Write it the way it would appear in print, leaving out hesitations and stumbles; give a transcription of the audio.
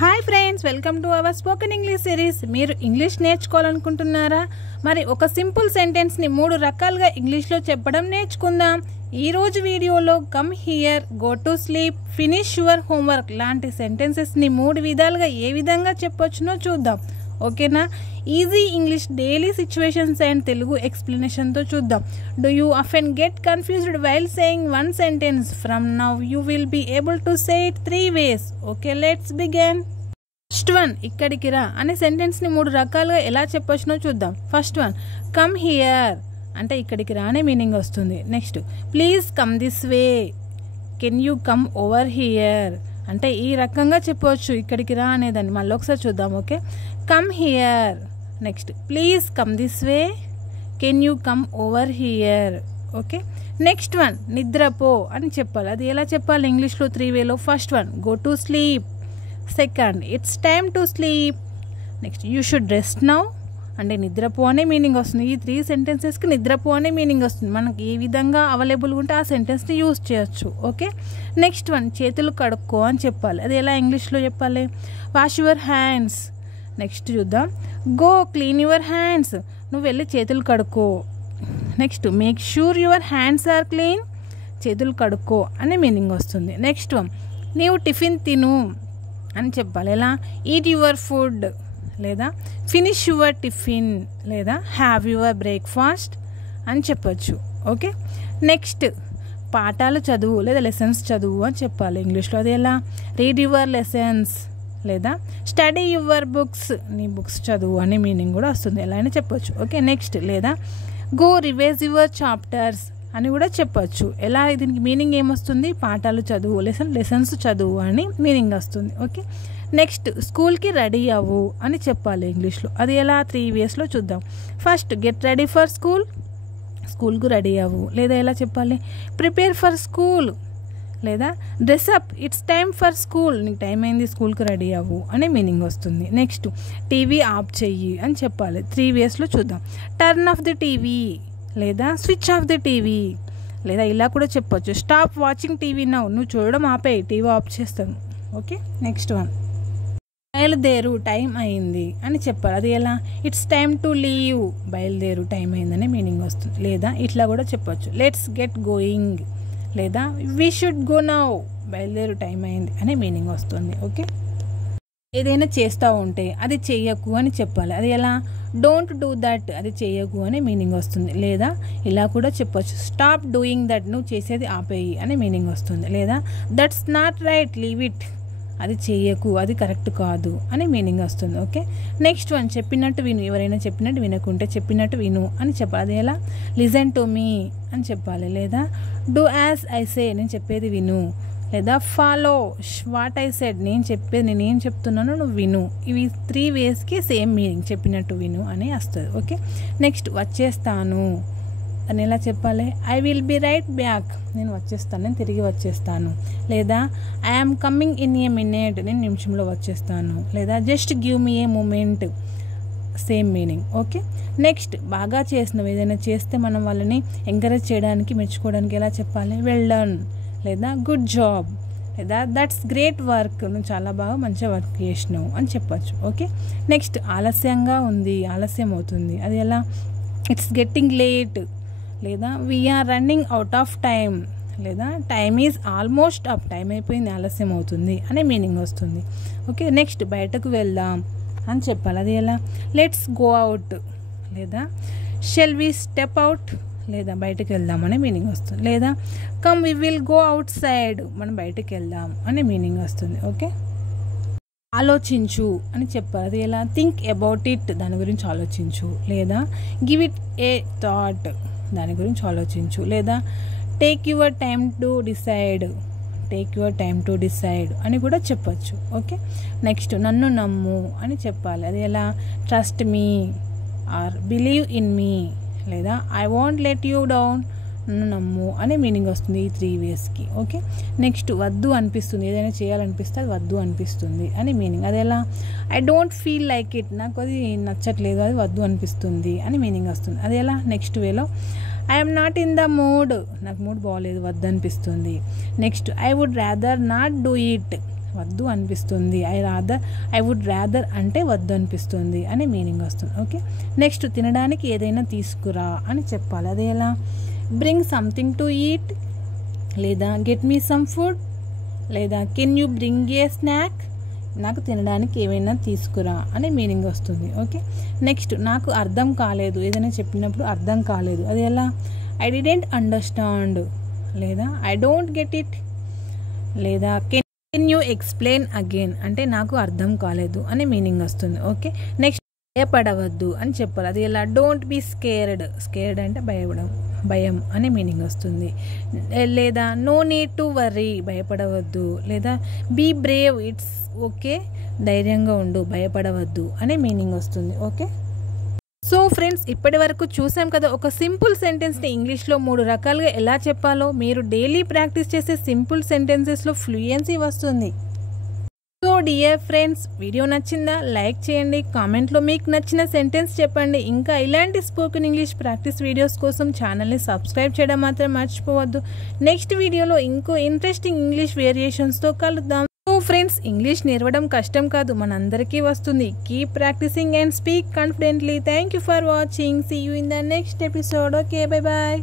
Hi friends, welcome to our spoken English series. మీరు English నేర్చుకోవాలనుకుంటున్నారా? మరి ఒక సింపుల్ సెంటెన్స్ని 3 రకాలుగా ఇంగ్లీష్లో చెప్పడం నేర్చుకుందాం. ఈరోజు వీడియోలో come here, go to sleep, finish your homework లాంటి సెంటెన్సెస్ని 3 విధాలుగా ఏ విధంగా చెప్పొచ్చునో చూద్దాం. ఓకేనా? Easy English daily situations and Telugu ఎక్స్ప్లెనేషన్తో చూద్దాం. Do you often get confused while saying one sentence? From now you will be able to say it 3 ways. Okay, let's begin. First one, ఇక్కడికి రా అనే సెంటెన్స్ని 3 రకాలుగా ఎలా చెప్పొచ్చునో చూద్దాం. ఫస్ట్ వన్, కమ్ హియర్ అంటే ఇక్కడికి రా అనే మీనింగ్ వస్తుంది. Next, please come this way, can you come over here అంటే ఈ రకంగా చెప్పవచ్చు ఇక్కడికి రా అనేదాన్ని. మళ్ళీ ఒకసారి చూద్దాం. Okay, come here, next please come this way, can you come over here. Okay, next one, నిద్రపో అని చెప్పాలి. అది ఎలా చెప్పాలి ఇంగ్లీష్లో 3 ways. First one, go to sleep. Second, it's time to sleep. Next, you should rest now అంటే నిద్రపో అనే మీనింగ్ వస్తుంది. ఈ 3 sentencesకి నిద్రపో అనే మీనింగ్ వస్తుంది. మనకి ఏ విధంగా అవైలబుల్గా ఉంటే ఆ సెంటెన్స్ని యూజ్ చేయొచ్చు. ఓకే, నెక్స్ట్ వన్, చేతులు కడుక్కో అని చెప్పాలి. అది ఎలా ఇంగ్లీష్లో చెప్పాలి? Wash your hands. నెక్స్ట్ చూద్దాం, గో క్లీన్ యువర్ హ్యాండ్స్, నువ్వు వెళ్ళి చేతులు కడుక్కో. Next, make sure your hands are clean, చేతులు కడుక్కో అనే మీనింగ్ వస్తుంది. నెక్స్ట్ వన్, నీవు టిఫిన్ తిను అని చెప్పాలి. ఎలా? ఈట్ యువర్ ఫుడ్ లేదా ఫినిష్ యువర్ టిఫిన్ లేదా హ్యావ్ యువర్ బ్రేక్ఫాస్ట్ అని చెప్పొచ్చు. ఓకే, నెక్స్ట్, పాఠాలు చదువు లేదా లెసన్స్ చదువు అని చెప్పాలి ఇంగ్లీష్లో. అది ఎలా? రీడ్ యువర్ లెసన్స్ లేదా స్టడీ యువర్ బుక్స్, నీ బుక్స్ చదువు అనే మీనింగ్ కూడా వస్తుంది. ఎలా అయినా చెప్పొచ్చు. ఓకే, నెక్స్ట్, లేదా గో రివైజ్ యువర్ చాప్టర్స్ అని కూడా చెప్పొచ్చు. ఎలా? దీనికి మీనింగ్ ఏమొస్తుంది? పాఠాలు చదువు, లెసన్స్ చదువు అని మీనింగ్ వస్తుంది. ఓకే, నెక్స్ట్, స్కూల్కి రెడీ అవ్వు అని చెప్పాలి ఇంగ్లీష్లో. అది ఎలా? 3 ways చూద్దాం. First, get ready for school, స్కూల్కు రెడీ అవ్వు. లేదా ఎలా చెప్పాలి? ప్రిపేర్ ఫర్ స్కూల్ లేదా dress up, it's time for school, నీకు టైం అయింది స్కూల్కి రెడీ అవ్వు అనే మీనింగ్ వస్తుంది. నెక్స్ట్, టీవీ ఆఫ్ చెయ్యి అని చెప్పాలి. 3 ways చూద్దాం. టర్న్ ఆఫ్ ది టీవీ లేదా స్విచ్ ఆఫ్ ది టీవీ లేదా ఇలా కూడా చెప్పొచ్చు. స్టాప్ వాచింగ్ టీవీ నౌ, నువ్వు చూడడం ఆపేయి, టీవీ ఆఫ్ చేస్తాను. ఓకే, నెక్స్ట్ వన్, బయలుదేరు టైం అయింది అని చెప్పాలి. అది ఎలా? ఇట్స్ టైమ్ టు లీవ్, బయలుదేరు టైం అయిందనే మీనింగ్ వస్తుంది. లేదా ఇట్లా కూడా చెప్పొచ్చు, లెట్స్ గెట్ గోయింగ్ లేదా వీ షుడ్ గో నౌ, బయలుదేరు టైం అయింది అనే మీనింగ్ వస్తుంది. ఓకే, ఏదైనా చేస్తూ ఉంటే అది చెయ్యకు అని చెప్పాలి. అది ఎలా? డోంట్ డూ దట్, అది చెయ్యకు అనే మీనింగ్ వస్తుంది. లేదా ఇలా కూడా చెప్పొచ్చు, స్టాప్ డూయింగ్ దట్, నువ్వు చేసేది ఆపేయి అనే మీనింగ్ వస్తుంది. లేదా that's not right, leave it, అది చెయ్యకు, అది కరెక్ట్ కాదు అనే మీనింగ్ వస్తుంది. ఓకే, నెక్స్ట్ వన్, చెప్పినట్టు విను, ఎవరైనా చెప్పినట్టు వినకుంటే చెప్పినట్టు విను అని చెప్పాలి. అది ఎలా? లిజన్ టు మీ అని చెప్పాలి. లేదా డూ యాజ్ ఐ సే, నేను చెప్పేది విను. లేదా ఫాలో వాట్ ఐ సెడ్, నేనేం చెప్తున్నానో నువ్వు విను. ఇవి 3 ways సేమ్ మీనింగ్, చెప్పినట్టు విను అని వస్తుంది. ఓకే, నెక్స్ట్, వచ్చేస్తాను అని ఎలా చెప్పాలి? I will be right back, నేను వచ్చేస్తాను, నేను తిరిగి వచ్చేస్తాను. లేదా I am coming in a minute, నేను నిమిషంలో వచ్చేస్తాను. లేదా just give me a moment, same meaning. Okay, next, బాగా చేసినవి, ఏదైనా చేస్తే మనం వాళ్ళని ఎంకరేజ్ చేయడానికి, మెచ్చుకోవడానికి ఎలా చెప్పాలి? వెల్ డన్ లేదా గుడ్ జాబ్ లేదా దట్స్ గ్రేట్ వర్క్, నువ్వు చాలా బాగా మంచిగా వర్క్ చేసినావు అని చెప్పచ్చు. ఓకే, నెక్స్ట్, ఆలస్యంగా ఉంది, ఆలస్యం అవుతుంది. అది ఎలా? ఇట్స్ గెట్టింగ్ లేట్ లేదా we're running out of time లేదా time is almost up, time అయిపోయింది, ఆలస్యం అవుతుంది అనే మీనింగ్ వస్తుంది. ఓకే, నెక్స్ట్, బయటకు వెళ్దాం అని చెప్పాలి. అది ఎలా? లెట్స్ గో అవుట్ లేదా షెల్ వి స్టెప్ అవుట్ లేదా బయటకు వెళ్దాం అనే మీనింగ్ వస్తుంది. లేదా come we will go outside, మనం బయటకు వెళ్దాం అనే మీనింగ్ వస్తుంది. ఓకే, ఆలోచించు అని చెప్పాలి. అది ఎలా? థింక్ అబౌట్ ఇట్, దాని గురించి ఆలోచించు. లేదా గివ్ ఇట్ ఏ థాట్, దాని గురించి ఆలోచించు. లేదా take your time to decide, take your time to decide అని కూడా చెప్పచ్చు. ఓకే, నెక్స్ట్, నన్ను నమ్ము అని చెప్పాలి. అది ఎలా? Trust me or believe in me లేదా I want let you down, నన్ను నమ్ము అనే మీనింగ్ వస్తుంది ఈ 3 ways. ఓకే, నెక్స్ట్, వద్దు అనిపిస్తుంది, ఏదైనా చేయాలనిపిస్తే అది వద్దు అనిపిస్తుంది అని మీనింగ్. అది ఎలా? I don't feel like it, నాకు అది నచ్చట్లేదు, అది వద్దు అనిపిస్తుంది అని మీనింగ్ వస్తుంది. అది ఎలా? నెక్స్ట్ వేలో, I am not in the mood, నాకు మూడ్ బాగోలేదు, వద్దు అనిపిస్తుంది. Next, I would rather not do it, వద్దు అనిపిస్తుంది. ఐ వుడ్ రాదర్ అంటే వద్దు అనిపిస్తుంది అనే మీనింగ్ వస్తుంది. ఓకే, నెక్స్ట్ తినడానికి ఏదైనా తీసుకురా అని చెప్పాలి. అది ఎలా? బ్రింగ్ సంథింగ్ టు ఈట్, లేదా గెట్ మీ సమ్ ఫుడ్, లేదా can you bring A snack, నాకు తినడానికి ఏమైనా తీసుకురా అనే మీనింగ్ వస్తుంది. ఓకే, నెక్స్ట్ నాకు అర్థం కాలేదు, ఏదైనా చెప్పినప్పుడు అర్థం కాలేదు, అది ఎలా? ఐ డిడెంట్ అండర్స్టాండ్, లేదా ఐ డోంట్ గెట్ ఇట్, లేదా కెన్ యూ ఎక్స్ప్లెయిన్ అగైన్ అంటే నాకు అర్థం కాలేదు అనే మీనింగ్ వస్తుంది. ఓకే, నెక్స్ట్ భయపడవద్దు అని చెప్పాలి. అది ఎలా? డోంట్ బీ స్కేర్డ్, స్కేర్డ్ అంటే భయం అనే మీనింగ్ వస్తుంది. లేదా నో నీడ్ టు వర్రీ, భయపడవద్దు, లేదా బీ బ్రేవ్, ఇట్స్ ఓకే, ధైర్యంగా ఉండు, భయపడవద్దు అనే మీనింగ్ వస్తుంది. ఓకే, సో ఫ్రెండ్స్, ఇప్పటి వరకు చూసాం కదా ఒక సింపుల్ సెంటెన్స్ని ఇంగ్లీష్లో 3 రకాలుగా ఎలా చెప్పాలో. మీరు డైలీ ప్రాక్టీస్ చేసే సింపుల్ సెంటెన్సెస్లో ఫ్లూయెన్సీ వస్తుంది. సో డియర్ ఫ్రెండ్స్, వీడియో నచ్చిందా? లైక్ చేయండి, కామెంట్లో మీకు నచ్చిన సెంటెన్స్ చెప్పండి. ఇంకా ఇలాంటి స్పోకెన్ ఇంగ్లీష్ ప్రాక్టీస్ వీడియోస్ కోసం ఛానల్ని సబ్స్క్రైబ్ చేయడం మాత్రం మర్చిపోవద్దు. నెక్స్ట్ వీడియోలో ఇంకో ఇంట్రెస్టింగ్ ఇంగ్లీష్ వేరియేషన్స్తో కలుద్దాం. సో ఫ్రెండ్స్, ఇంగ్లీష్ నేర్వడం కష్టం కాదు, మనందరికీ వస్తుంది. Keep practising and speak confidently. Thank you for watching. See you in the next episode. Okay, bye bye.